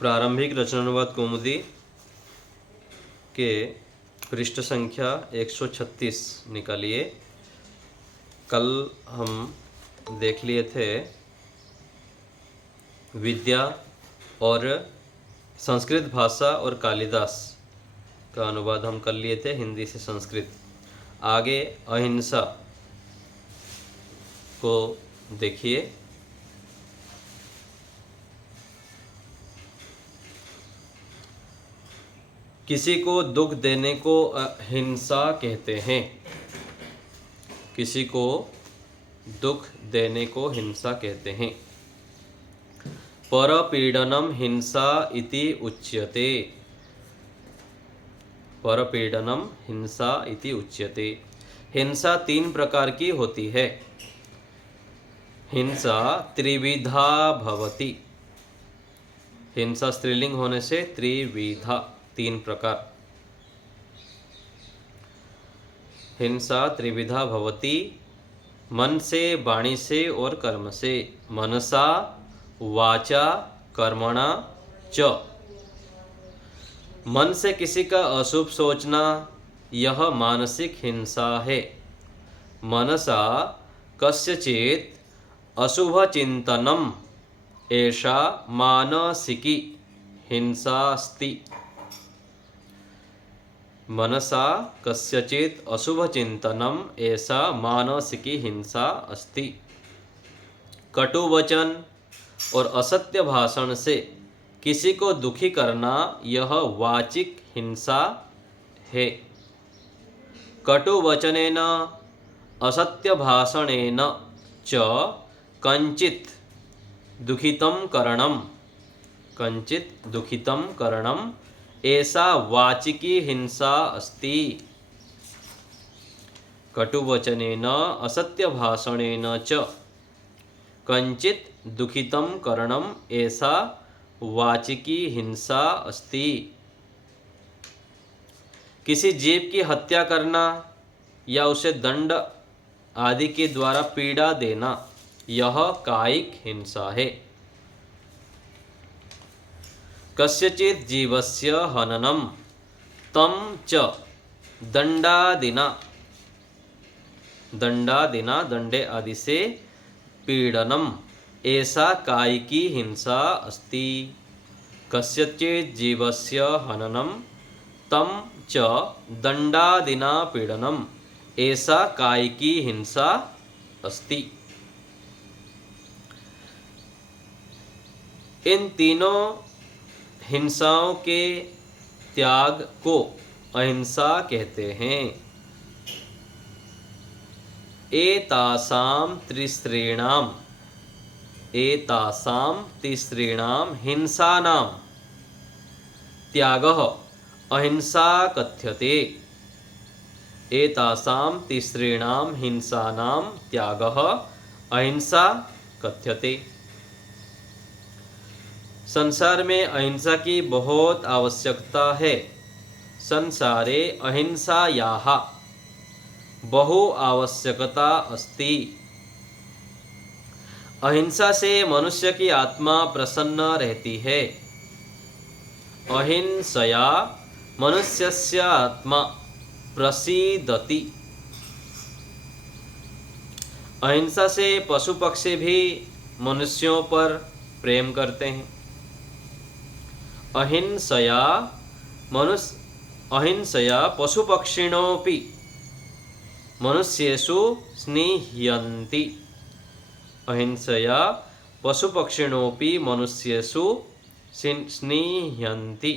प्रारंभिक रचनानुवाद कौमुदी के पृष्ठ संख्या 136 निकालिए। कल हम देख लिए थे विद्या और संस्कृत भाषा और कालिदास का अनुवाद हम कर लिए थे हिंदी से संस्कृत। आगे अहिंसा को देखिए। किसी को दुख देने को हिंसा कहते हैं। किसी को दुख देने को हिंसा कहते हैं। परपीडनम हिंसा इति उच्यते। परपीडनम हिंसा इति उच्यते। हिंसा 3 प्रकार की होती है। हिंसा त्रिविधा भवति। हिंसा स्त्रीलिंग होने से त्रिविधा 3 प्रकार। हिंसा त्रिविधा भवति। मन से, वाणी से और कर्म से। मनसा वाचा कर्मणा च। मन से किसी का अशुभ सोचना यह मानसिक हिंसा है। मनसा कस्यचित् अशुभ चिंतनम एषा मानसिकी हिंसा अस्ति। मनसा कस्यचित् अशुभ चिंतनम ऐसा मानसिकी हिंसा अस्ति। कटु वचन और असत्य भाषण से किसी को दुखी करना यह वाचिक हिंसा है। कटु वचनेन असत्य भाषणेन च कंचित दुखितं करणम। कंचित दुखितं करणम ऐसा वाचिकी हिंसा अस्ति। कटुवचनेन असत्य भाषणेन च कंचित दुखितं करणम ऐसा वाचिकी हिंसा अस्ति। किसी जीव की हत्या करना या उसे दंड आदि के द्वारा पीड़ा देना यह कायिक हिंसा है। कस्यचित् जीवस्य हननम तं च दंडादिना। दंडादिना दंडे आदि से पीड़नम ऐसा कायिकी हिंसा अस्ति। कस्यचित् जीवस्य हननम तं च दंडादिना पीड़नम ऐसा कायिकी हिंसा अस्ति। इन तीनों हिंसाओं के त्याग को अहिंसा कहते हैं। एतासां तिस्त्रीणाम हिंसानां त्यागः अहिंसा कथ्यते। एतासां तिस्त्रीणाम हिंसानां त्यागः अहिंसा कथ्यते। संसार में अहिंसा की बहुत आवश्यकता है। संसारे अहिंसायाः बहु आवश्यकता अस्ति। अहिंसा से मनुष्य की आत्मा प्रसन्न रहती है। अहिंसया मनुष्यस्य आत्मा प्रसीदति। अहिंसा से पशु पक्षी भी मनुष्यों पर प्रेम करते हैं। अहिंसया पशुपक्षिणोऽपि मनुष्येषु स्निह्यन्ति। अहिंसया पशुपक्षिणोऽपि मनुष्येषु स्निह्यन्ति।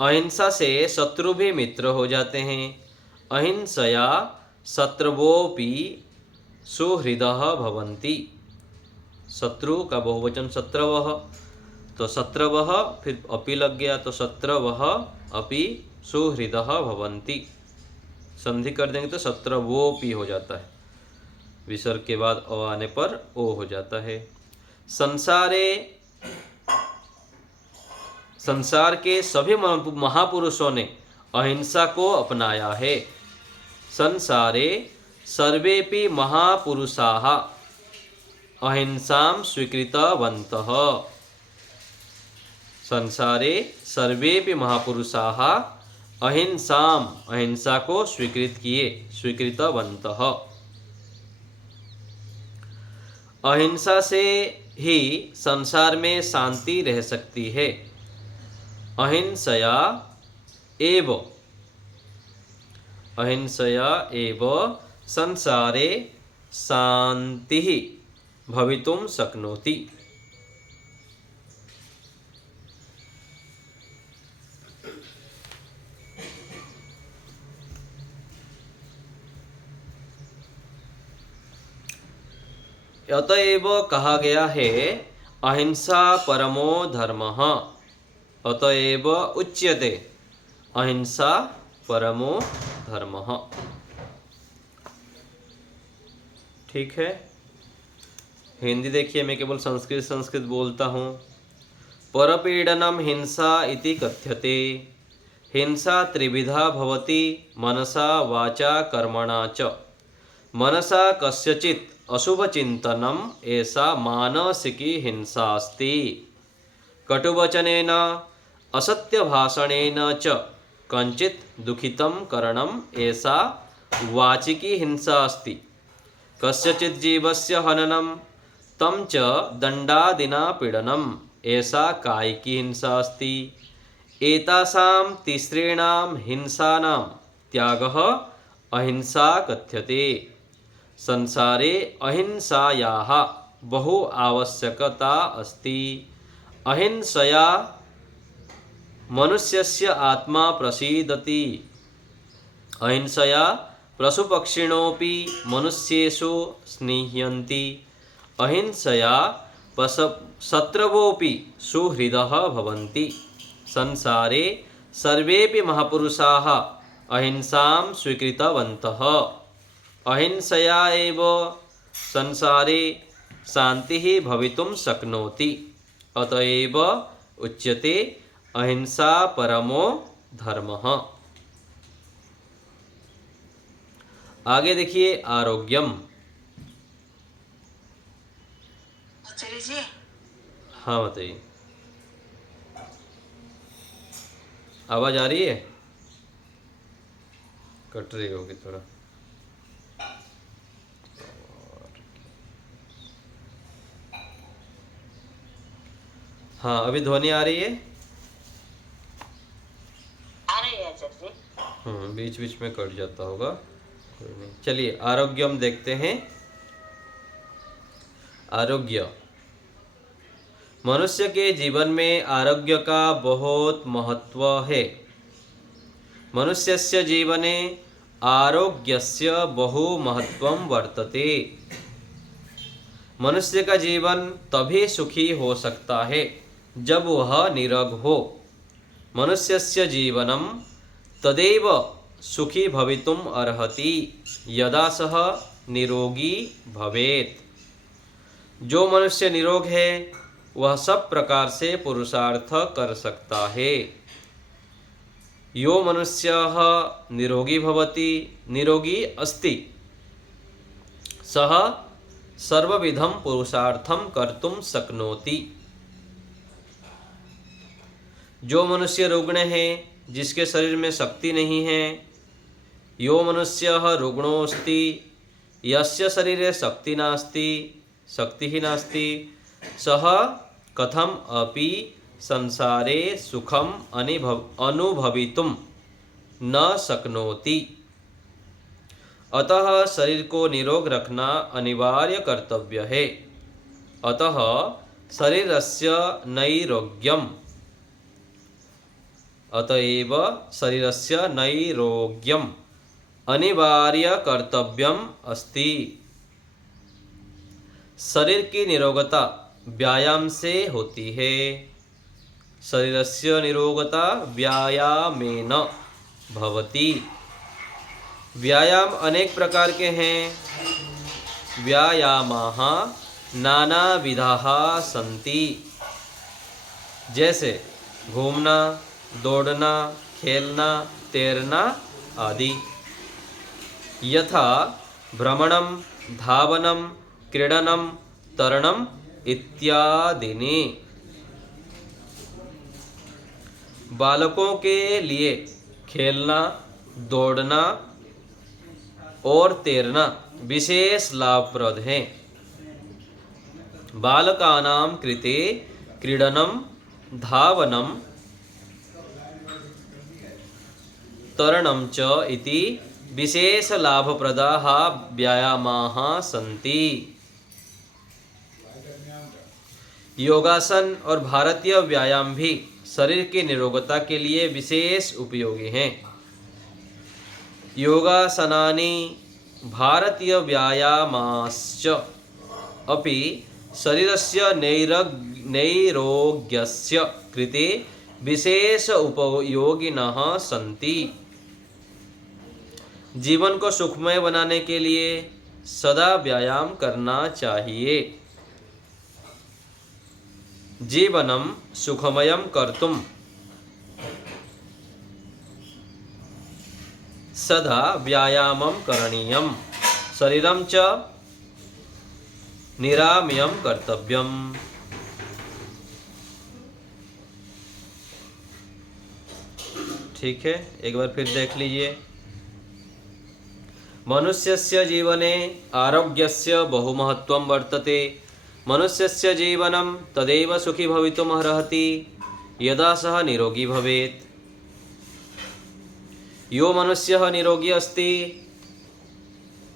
अहिंसा से शत्रु भी मित्र हो जाते हैं। अहिंसया शत्रवोऽपि सुहृदः भवन्ति। शत्रु का बहुवचन शत्रवः, तो शत्रवः फिर अपि लग गया तो शत्रवः अपि सुहृदः भवन्ति। संधि कर देंगे तो शत्रवोऽपि हो जाता है। विसर्ग के बाद अ आने पर ओ हो जाता है। संसार के सभी महापुरुषों ने अहिंसा को अपनाया है। संसारे सर्वेपि महापुरुषाः अहिंसां स्वीकृतवन्तः। संसारे सर्वेपि महापुरुषाः अहिंसाम, अहिंसा को स्वीकृतवन्तः। अहिंसा से ही संसार में शांति रह सकती है। अहिंसया एव संसारे शांति भवितुं शक्नोति। अतएव कहा गया है अहिंसा परमो धर्मः। अतएव उच्यते अहिंसा परमो धर्मः। ठीक है, हिंदी देखिए, मैं केवल संस्कृत बोलता हूँ। परपीडनम हिंसा इति कथ्यते। हिंसा त्रिविधा भवति, मनसा वाचा कर्मणा च। मनसा कस्यचित् अशुभचिंतनम ऐसा मानसिकी हिंसा अस्ति। कटुवचनेन असत्यभाषणेन च कंचित् दुखितं करणम ऐसा वाचिकी हिंसा अस्ति। कस्यचित् जीवस्य हननम तं च दंडादिना पीडनम ऐसा कायिकी हिंसा अस्ति। एतासां तिस्रेणां हिंसानां त्यागः अहिंसा कथ्यते। संसारे अहिंसायाः बहु आवश्यकता अस्ति। अहिंसया मनुष्यस्य आत्मा प्रसीदति। अहिंसया पशुपक्षिणोऽपि मनुष्येषु स्निह्यन्ति। अहिंसया शत्रवोऽपि सुहृदः भवन्ति। संसारे सर्वेपि महापुरुषाः अहिंसां स्वीकृतवन्तः। अहिंसया एव संसारे शांतिः भवितुं शक्नोति। अतएव उच्यते अहिंसा परमो धर्मः। आगे देखिए आरोग्यम। आचार्य जी, हाँ बताइए, आवाज आ रही है? कट रही होगी थोड़ा। हाँ, अभी ध्वनि आ रही है? आ रही है आचार्य जी। बीच बीच में कट जाता होगा, कोई नहीं। चलिए आरोग्यम देखते हैं। आरोग्य, मनुष्य के जीवन में आरोग्य का बहुत महत्व है। मनुष्यस्य जीवने आरोग्यस्य बहु महत्वं वर्तते। मनुष्य का जीवन तभी सुखी हो सकता है जब वह निरोग हो। मनुष्यस्य जीवनं तदेव सुखी भवितुम् अर्हति यदा सः निरोगी भवेत्। जो मनुष्य निरोग है वह सब प्रकार से पुरुषार्थ कर सकता है। यो मनुष्यः निरोगी भवति, निरोगी अस्ति, सः सर्वविधं पुरुषार्थं कर्तुं शक्नोति। जो मनुष्य रुग्ण है, जिसके शरीर में शक्ति नहीं है, यो मनुष्यः रुग्णोऽस्ति यस्य शरीरे शक्ति नास्ति, शक्तिः नास्ति, सः कथम अपि संसारे सुखम अनुभवितुं न शक्नोति। अतः शरीर को निरोग रखना अनिवार्य कर्तव्य है। अतः शरीरस्य नैरोग्यम, अतएव शरीरस्य नैरोग्यम अनिवार्य कर्तव्यम अस्ति। शरीर की निरोगता व्यायाम से होती है। शरीरस्य निरोगता व्यायामेन भवति। व्यायाम अनेक प्रकार के हैं। व्यायामाः नानाविधाः सन्ति। जैसे घूमना, दौड़ना, खेलना, तैरना आदि। यथा भ्रमणम, धावनम, क्रीडनम तरणम इत्यादि। बालकों के लिए खेलना, दौड़ना और तैरना विशेष लाभप्रद है। बालकानां कृते क्रीडनं, धावनं, तरणं च इति विशेष लाभप्रदाः व्यायामाः सन्ति। योगासन और भारतीय व्यायाम भी शरीर की निरोगता के लिए विशेष उपयोगी हैं। योगासनानि भारतीय व्यायामाश्च अपि शरीरस्य नैरोग्यस्य कृते विशेष उपयोगिनः सन्ति। जीवन को सुखमय बनाने के लिए सदा व्यायाम करना चाहिए। जीवनं सुखमयं कर्तुं सदा व्यायामं करणीयम्। शरीरं च निरामयं कर्तव्यम्। ठीक है, एक बार फिर देख लीजिए। मनुष्यस्य जीवने आरोग्यस्य बहुमहत्त्वं वर्तते। मनुष्यस्य जीवनं तदेव सुखी भवितुम् अर्हति यदा सः निरोगी भवेत्। यो मनुष्यः निरोगी अस्ति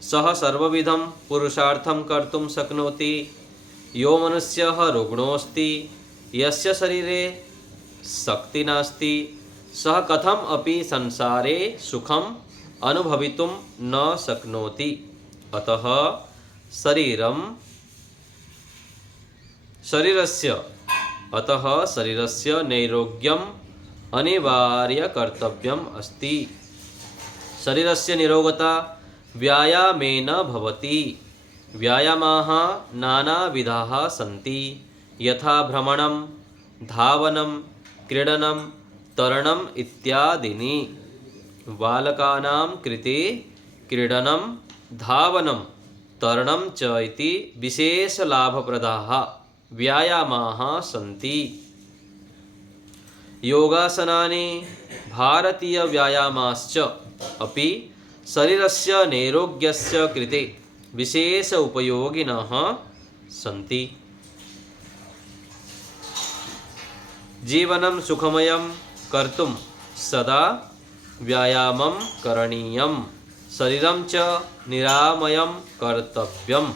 सः सर्वविधं पुरुषार्थं कर्तुं शक्नोति। यो मनुष्यः रुग्णोऽस्ति, यस्य शरीरे शक्ति नास्ति, सः कथम् अपि संसारे सुखम् अनुभवितुं न शक्नोति। अतः शरीरस्य नैरोग्यम् अनिवार्यकर्तव्यम् अस्ति। शरीरस्य निरोगता व्यायामेन भवति। व्यायामाः नानाविधाः सन्ति, यथा भ्रमणं, धावनं, क्रीडनं, तरणम् इत्यादीनि। बालकानां कृते क्रीडनं, धावनं, तरणं च इति विशेषलाभप्रदाः व्यायामाः सन्ति। योगासनानि भारतीयव्यायामाश्च अपि शरीरस्य नैरोग्यस्य कृते विशेष उपयोगिनः सन्ति। जीवनं सुखमयं कर्तुं सदा व्यायामं करणीयम्। शरीरं च निरामयं कर्तव्यम्।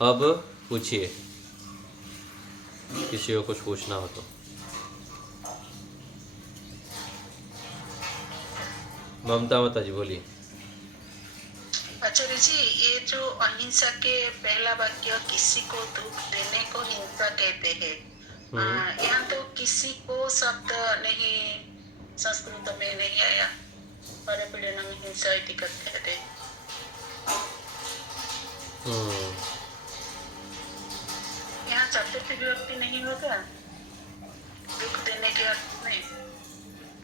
अब पूछिए, किसी को कुछ पूछना हो तो। ममता माता जी बोलिए। आचार्य जी, ये जो अहिंसा के पहला वाक्य किसी को दुख देने को हिंसा कहते हैं, यहाँ तो किसी को शब्द नहीं संस्कृत में नहीं आया। परपीडनम हिंसा इति कहते हैं। यहाँ चतुर्थी विभक्ति नहीं होगा दुख देने के अर्थ में?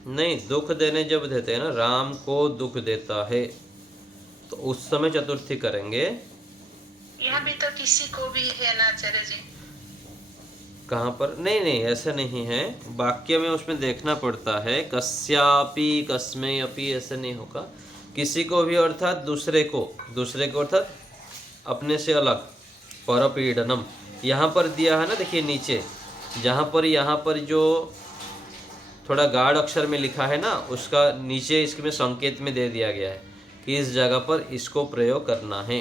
नहीं, दुख देने जब देते हैं ना, राम को दुख देता है तो उस समय चतुर्थी करेंगे। यहाँ भी तो किसी को भी है ना आचार्य जी? कहाँ पर? नहीं नहीं, ऐसा नहीं है। वाक्य में उसमें देखना पड़ता है। कस्यापि, कस्मै अपि, ऐसा नहीं होगा। किसी को भी अर्थात दूसरे को अर्थात अपने से अलग। परपीडनम यहाँ पर दिया है ना, देखिए नीचे जहाँ पर यहाँ पर जो थोड़ा गाढ़ अक्षर में लिखा है ना, उसका नीचे इसमें संकेत में दे दिया गया है कि इस जगह पर इसको प्रयोग करना है।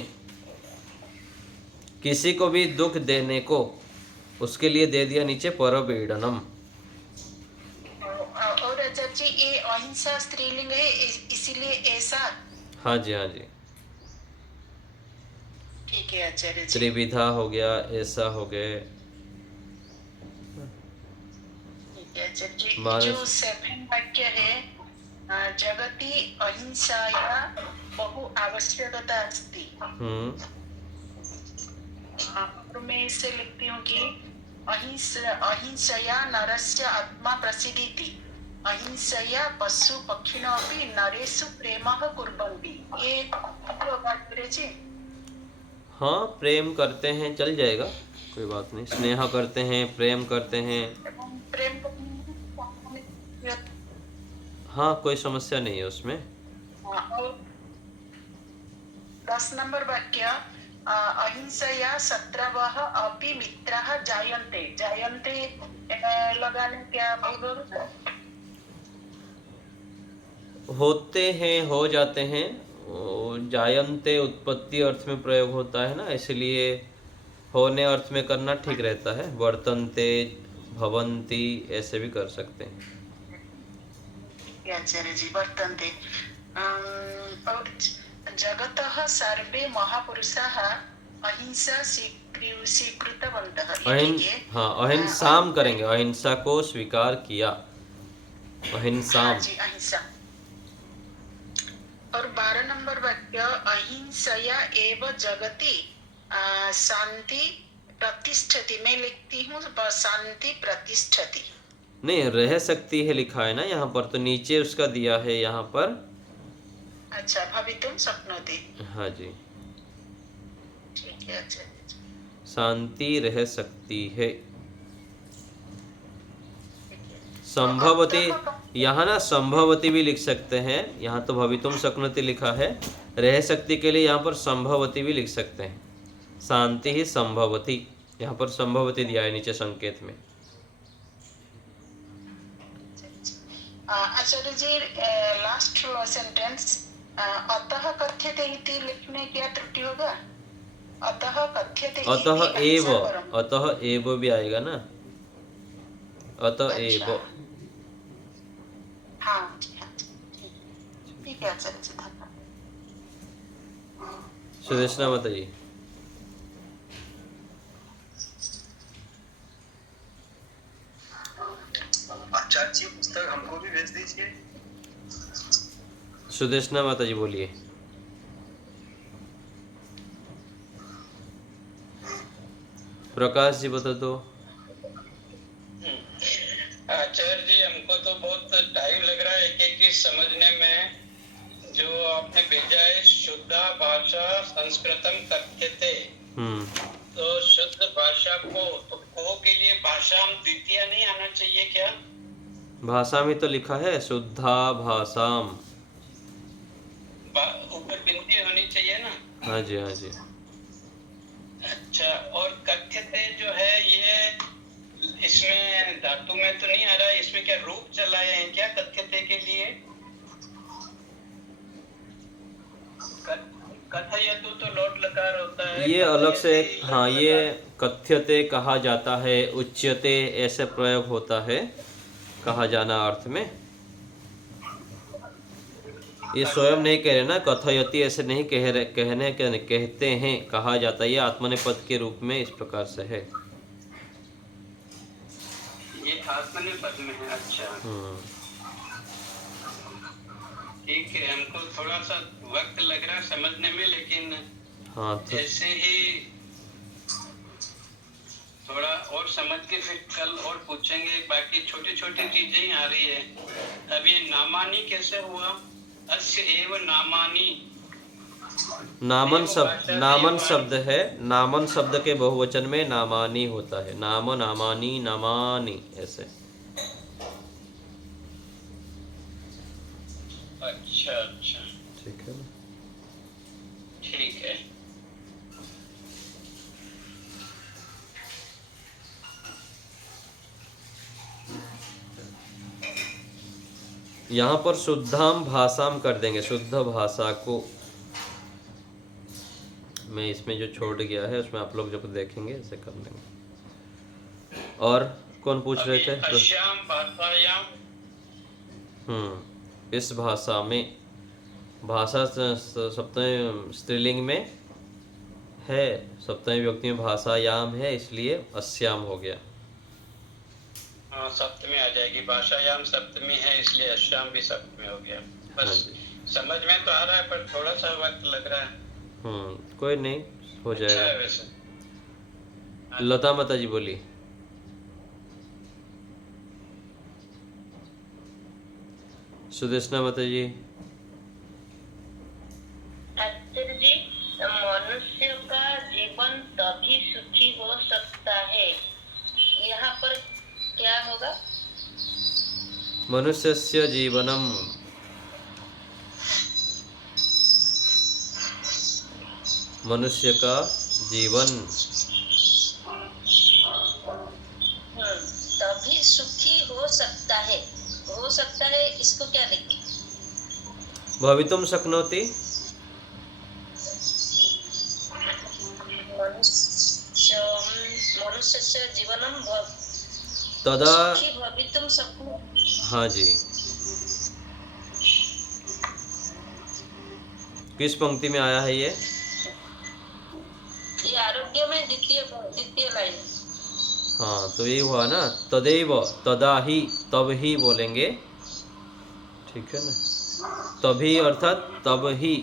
किसी को भी दुख देने को, उसके लिए दे दिया नीचे परपीडनम। और आचार्य जी, ये अहिंसा स्त्रीलिंग है इसीलिए ऐसा? हाँ जी, हाँ जी, ठीक है आचार्य जी। त्रिविधा हो गया, ऐसा हो गए। ठीक है आचार्य जी। जो 7 वाक्य है, जगति अहिंसाया बहु आवश्यकता अस्ति। और मैं इसे लिखती हूँ कि अहिंसया नरस्य आत्मा प्रसीदति, अहिंसया पशु पक्षिणोऽपि नरेषु प्रेमः कुर्वन्ति। ये बात करे जी? हाँ, प्रेम करते हैं चल जाएगा, कोई बात नहीं। स्नेह करते हैं, प्रेम करते हैं, এবং প্রেম করতে हाँ कोई समस्या नहीं है उसमें। और 10 नंबर वाक्य अहिंसया शत्रवः अपि मित्राः जायन्ते जायन्ते लगाने क्या बोलोगे? होते हैं, हो जाते हैं, जायन्ते उत्पत्ति अर्थ में प्रयोग होता है ना, इसलिए होने अर्थ में करना ठीक रहता है। वर्तन्ते, भवन्ति ऐसे भी कर सकते हैं। आचार्य जी वर्तन्ते और जगतः सर्वे महापुरुषाः अहिंसा स्वीकृतवन्तः हाँ, अहिंसाम करेंगे, अहिंसा को स्वीकार किया, अहिंसाम। हाँ जी अहिंसा। और 12 नंबर वाक्य अहिंसया एव जगति शांति प्रतिष्ठति। मैं लिखती हूँ शांति प्रतिष्ठति। नहीं, रह सकती है लिखा है ना यहाँ पर, तो नीचे उसका दिया है यहाँ पर। अच्छा, भवितुम शक्नोति। हाँ जी, ठीक है। अच्छा, शांति रह सकती है। संभवती, यहाँ ना संभवती भी लिख सकते हैं, यहाँ तो भवितुम शक्नोति लिखा है, रह सकती के लिए यहाँ पर संभवती भी लिख सकते हैं। शांति ही संभवती, यहाँ पर संभवती दिया है नीचे संकेत में। आचार्य जी लास्ट सेंटेंस अतः कथ्यते इति लिखने क्या त्रुटि होगा? अतः कथ्यते अतः इति एव, अहिंसा परम। अतः एव भी आएगा ना, अतः अच्छा। एव। हाँ जी, हाँ जी, ठीक है आचार्य जी, धन्यवाद। सुदेशना माता जी। आचार्य जी पुस्तक हमको भी भेज दीजिए। सुदेशना माता जी बोलिए। प्रकाश जी बता दो। आचार्य जी हमको तो बहुत टाइम लग रहा है एक एक चीज समझने में। जो आपने भेजा है शुद्ध भाषा संस्कृतम कथ्यते, तो शुद्ध भाषा को के लिए भाषा द्वितीय नहीं आना चाहिए क्या? भाषा में तो लिखा है शुद्धा भाषाम, ऊपर बिंदी होनी चाहिए ना। हाँ जी, हाँ जी। अच्छा, और कथ्यते जो है ये इसमें धातु में तो नहीं आ रहा है, इसमें क्या रूप चलाए हैं क्या कथ्यते के लिए? कथयतु तो लोट लकार होता है, ये अलग से, हाँ ये कथ्यते कहा जाता है, उच्यते ऐसे प्रयोग होता है कहा जाना अर्थ में। ये स्वयं नहीं कह रहे ना, कथयति ऐसे नहीं कह रहे, कहते हैं, कहा जाता है, ये आत्मनेपद के रूप में इस प्रकार से है। ये आत्मनेपद में है। अच्छा ठीक है, हमको थोड़ा सा वक्त लग रहा है समझने में, लेकिन हाँ तो ऐसे ही थोड़ा और समझ के फिर कल और पूछेंगे। बाकी छोटी छोटी चीजें ही आ रही है। अब ये नामानी कैसे हुआ? अस्य एव नामानी, नामन शब्द, नामन शब्द है, नामन शब्द के बहुवचन में नामानी होता है, नाम नामानी नामानी ऐसे। अच्छा अच्छा, ठीक है ना, ठीक है। यहाँ पर शुद्धाम भाषाम कर देंगे, शुद्ध भाषा को। मैं इसमें जो छोड़ गया है उसमें आप लोग जब देखेंगे ऐसे कर लेंगे। और कौन पूछ रहे थे? अश्याम भाषायाम, इस भाषा में, भाषा सप्तमी स्त्रीलिंग में है, सप्तमी विभक्ति में भाषायाम है, इसलिए अस्याम हो गया। हाँ सप्तमी आ जाएगी, भाषायाम सप्तमी है इसलिए अश्याम भी सप्तमी हो गया। बस समझ में तो आ रहा है पर थोड़ा सा वक्त लग रहा है। कोई नहीं, हो अच्छा है जाएगा। वैसे। लता माता जी बोली। सुदेशना माता जी। आचार्य जी, मनुष्य का मनुष्यस्य जीवनम मनुष्य का जीवन तभी सुखी हो सकता है। इसको क्या लिखें? भवितुम शक्नोति मनुष्यस्य जीवनम तदा। सुखी भवितुम शक्नोति। हाँ जी, किस पंक्ति में आया है ये? आरोग्य में द्वितीय लाइन। हाँ, तो ये हुआ ना, तदैव, तदा ही, तब ही बोलेंगे, ठीक है ना। तभी अर्थात तब ही,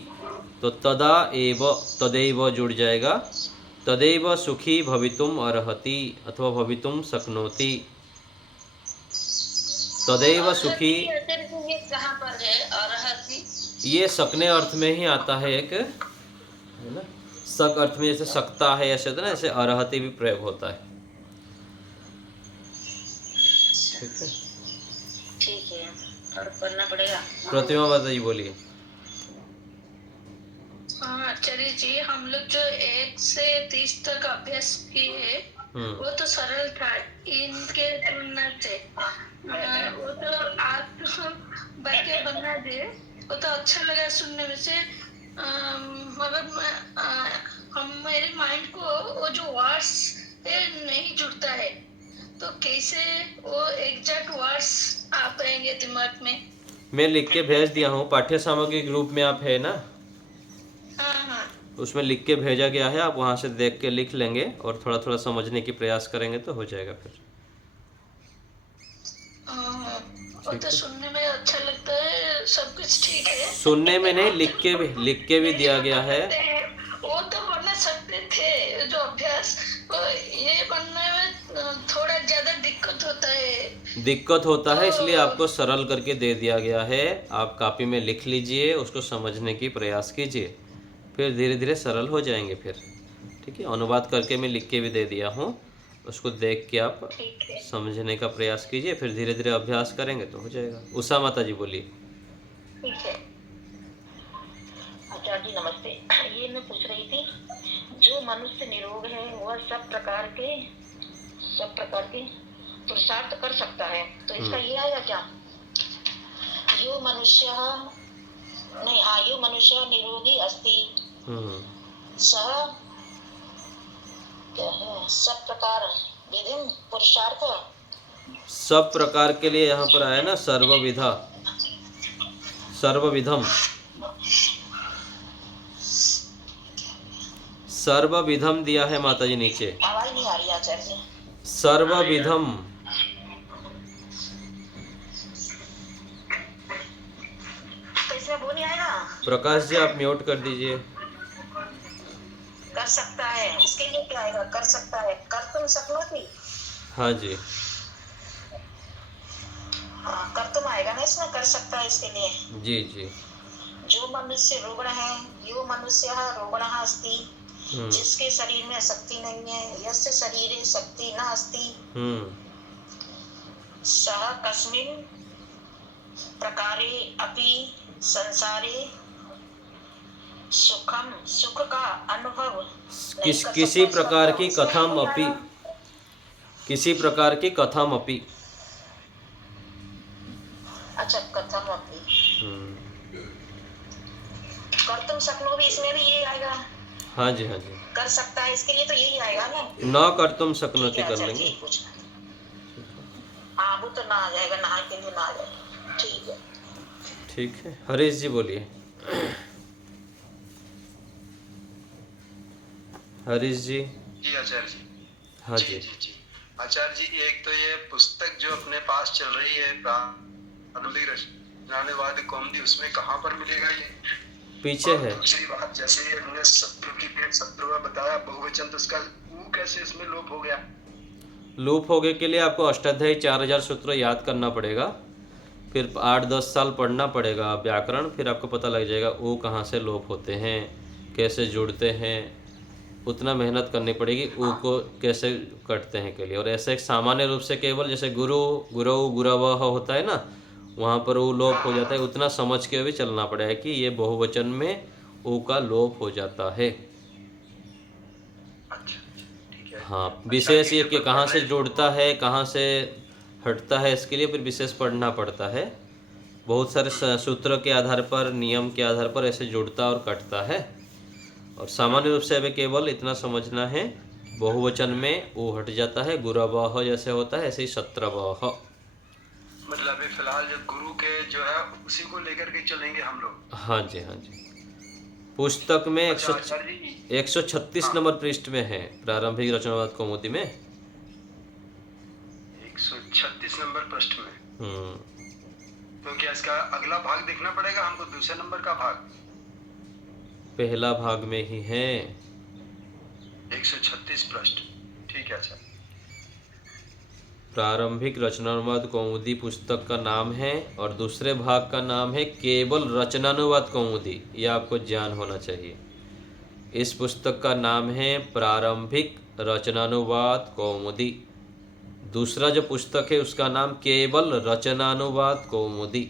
तो तदा एव, तदैव जुड़ जाएगा। तदैव सुखी भवितुम अर्हति अथवा भवितुम शक्नोति। तदैव सुखी, ये कहाँ पर है अर्हति? ये सकने अर्थ में ही आता है एक, है ना। सक अर्थ में जैसे सकता है ऐसे, ना ऐसे अर्हति भी प्रयोग होता है। ठीक है, ठीक है, और पढ़ना पड़ेगा। प्रतिमा माता जी बोलिए। हाँ आचार्य जी, हम लोग जो 1 से 30 तक अभ्यास किए वो तो सरल था इनके तुलना से। वो तो आप वाक्य बना दे, वो तो अच्छा लगा सुनने में से। मगर मेरे माइंड को वो जो वर्ड्स नहीं जुड़ता है, तो कैसे वो एग्जैक्ट वर्ड्स आ पाएंगे दिमाग में? मैं लिख के भेज दिया हूँ, पाठ्य सामग्री ग्रुप में आप है ना, हाँ, उसमें लिख के भेजा गया है। आप वहाँ से देख के लिख लेंगे और थोड़ा थोड़ा समझने की प्रयास करेंगे तो हो जाएगा फिर। वो तो सुनने में अच्छा लगता है, सब कुछ ठीक है। सुनने में नहीं, लिख के भी दिया गया है। वो तो बना सकते थे जो अभ्यास, ये बनने में थोड़ा ज्यादा दिक्कत होता है। इसलिए आपको सरल करके दे दिया गया है। आप कॉपी में लिख लीजिए, उसको समझने की प्रयास कीजिए, फिर धीरे धीरे सरल हो जाएंगे फिर। ठीक है, अनुवाद करके मैं लिख के भी दे दिया हूँ, उसको देख के आप समझने का प्रयास कीजिए, फिर धीरे धीरे अभ्यास करेंगे तो हो जाएगा। उषा माता जी बोलिए। ठीक है आचार्य जी नमस्ते। ये मैं पूछ रही थी, जो मनुष्य निरोग है वह सब प्रकार के पुरुषार्थ कर सकता है, तो इसका ये आएगा क्या? यो मनुष्य निरोगी अस्ति सह क्या है सब प्रकार विधिम पुरुषार्थ। सब प्रकार के लिए यहाँ पर आया ना, सर्वविधम दिया है माता जी नीचे। आवाज नहीं आ रही आचार्य जी। सर्वविधम, तो इसमें वो नहीं आएगा? प्रकाश जी आप म्यूट कर दीजिए। कर सकता है, इसके लिए क्या आएगा? कर सकता है, कर तुम शक्नोति। हाँ जी, हाँ, कर तुम आएगा ना इसमें, कर सकता है इसके लिए। जी जी। जो मनुष्य रोगण है, यो मनुष्य रोगणः अस्ति, जिसके शरीर में शक्ति नहीं है, यस्य शरीरे शक्ति न अस्ति, सः कस्मिन् प्रकारे अपि संसारे सुख का अनुभव किसी प्रकार की कथम अपि, अच्छा कथम अपि। कर तुम शक्नो भी, इसमें भी ये आएगा। हाँ जी, कर सकता है, इसके लिए तो यही आएगा ना। न कर तुम शक्नोति कर लेंगे। हाँ वो तो ना आ जाएगा, ना के लिए ना आ जाएगा। ठीक है, ठीक है। हरीश जी बोलिए। हरीश जी। जी आचार्य जी। हाँ जी। आचार्य जी, एक तो ये पुस्तक जो अपने पास चल रही है प्रारंभिक रचनावाद कौमुदी, उसमें कहाँ पर मिलेगा ये? पीछे है। दूसरी बात, जैसे हमने शत्रु की पेट शत्रु का बताया बहुवचन, तो उसका वो कैसे इसमें लोप हो गया? लूप होने के लिए आपको अष्टाध्यायी 4000 सूत्र याद करना पड़ेगा, फिर 8-10 साल पढ़ना पड़ेगा व्याकरण, फिर आपको पता लग जाएगा वो कहाँ से लोप होते हैं, कैसे जुड़ते हैं। उतना मेहनत करनी पड़ेगी ऊ को कैसे कटते हैं के लिए। और ऐसे एक सामान्य रूप से केवल जैसे गुरु गुरव गुरवः होता है ना, वहाँ पर ऊ लोप हो जाता है, उतना समझ के भी चलना पड़ेगा कि ये बहुवचन में ऊ का लोप हो जाता है। अच्छा, ठीक है। हाँ, अच्छा, विशेष ये ठीक कि है, कहाँ से पढ़ना जुड़ता है, कहाँ से हटता है, इसके लिए फिर विशेष पढ़ना पड़ता है। बहुत सारे सूत्र के आधार पर, नियम के आधार पर ऐसे जुड़ता और कटता है। और सामान्य रूप से अभी केवल इतना समझना है, बहुवचन में वो हट जाता है, गुरवः जैसे होता है ऐसे ही शत्रवः। मतलब अभी फिलहाल जो गुरु के जो है उसी को लेकर के चलेंगे हम लोग। हाँ जी, हाँ जी। पुस्तक में अच्छा आचार्य जी, 136 हाँ। नंबर पृष्ठ में है, प्रारंभिक रचनावाद कौमुदी में। 136 नंबर पृष्ठ में। हम्म, तो क्या इसका अगला भाग देखना पड़ेगा हमको, दूसरे नंबर का भाग? पहला भाग में ही है। 136 पृष्ठ, ठीक है। अच्छा, प्रारंभिक रचनानुवाद कौमुदी पुस्तक का नाम है, और दूसरे भाग का नाम है केवल रचनानुवाद कौमुदी। ये आपको ज्ञान होना चाहिए। इस पुस्तक का नाम है प्रारंभिक रचनानुवाद कौमुदी। दूसरा जो पुस्तक है उसका नाम केवल रचनानुवाद कौमुदी।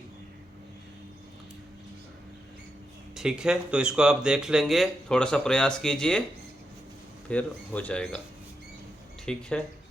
ठीक है, तो इसको आप देख लेंगे, थोड़ा सा प्रयास कीजिए, फिर हो जाएगा। ठीक है।